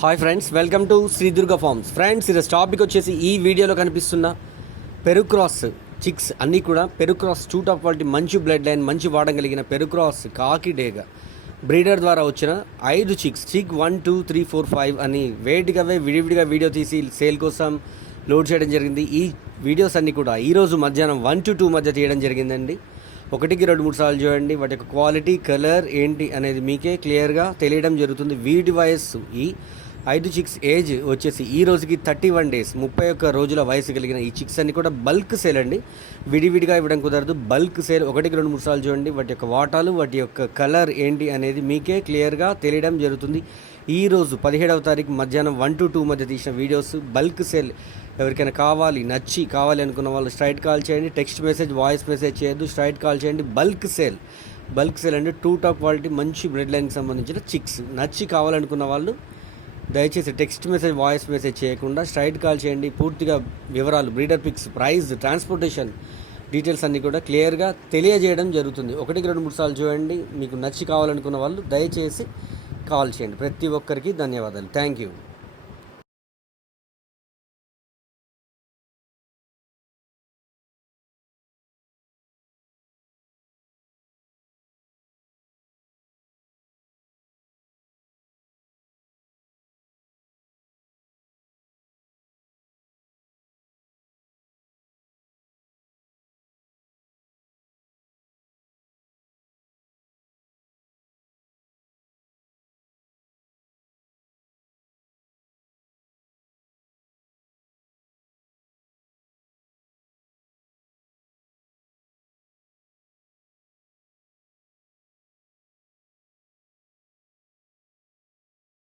Hi friends, welcome to Shri Durga farms. Friends, ఈరోజు topic వచ్చేసి ఈ వీడియోలో కనిపిస్తున్న పెరుక్రాస్ చిక్స్ అన్నీ కూడా పెరుక్రాస్ టూ టాప్ క్వాలిటీ, మంచి బ్లడ్ లైన్, మంచి వాడడం కలిగిన పెరుక్రాస్ కాకి డేగా బ్రీడర్ ద్వారా వచ్చిన 5 చిక్స్, చిక్ 1 2 3 4 5 అని వేటికవే విడివిడిగా వీడియో తీసి సేల్ కోసం లోడ్ చేయడం జరిగింది. ఈ వీడియోస్ అన్నీ కూడా ఈరోజు మధ్యాహ్నం 1 to 2 మధ్య తీయడం జరిగిందండి. 1 2 3 సార్లు చూడండి. వాటి యొక్క క్వాలిటీ, కలర్ ఏంటి అనేది మీకే క్లియర్గా తెలియడం జరుగుతుంది. వీటి వయస్సు ఈ 5 చిక్స్ ఏజ్ వచ్చేసి ఈ రోజుకి 31 days, 31 రోజుల వయసు కలిగిన ఈ చిక్స్ అన్ని కూడా బల్క్ సేల్ అండి. విడివిడిగా ఇవ్వడం కుదరదు, బల్క్ సేల్. 1 2 3 సార్లు చూడండి. వాటి యొక్క వాటాలు, వాటి యొక్క కలర్ ఏంటి అనేది మీకే క్లియర్గా తెలియడం జరుగుతుంది. ఈ రోజు 17వ తారీఖు మధ్యాహ్నం 1 to 2 మధ్య తీసిన వీడియోస్ బల్క్ సేల్. ఎవరికైనా కావాలి అనుకున్న వాళ్ళు స్ట్రైట్ కాల్ చేయండి. టెక్స్ట్ మెసేజ్, వాయిస్ మెసేజ్ చేయొద్దు, స్ట్రైట్ కాల్ చేయండి. బల్క్ సేల్ అంటే టూ టాప్ క్వాలిటీ మంచి బ్రెడ్ లైన్కి సంబంధించిన చిక్స్. కావాలనుకున్న వాళ్ళు దయచేసి టెక్స్ట్ మెసేజ్, వాయిస్ మెసేజ్ చేయకుండా స్ట్రైట్ కాల్ చేయండి. పూర్తిగా వివరాలు, breeder pics, price, transportation details అన్నీ కూడా క్లియర్గా తెలియజేయడం జరుగుతుంది. 1 2 3 సార్లు చూడండి. మీకు కావాలనుకున్న వాళ్ళు దయచేసి కాల్ చేయండి. ప్రతి ఒక్కరికి ధన్యవాదాలు. Thank you.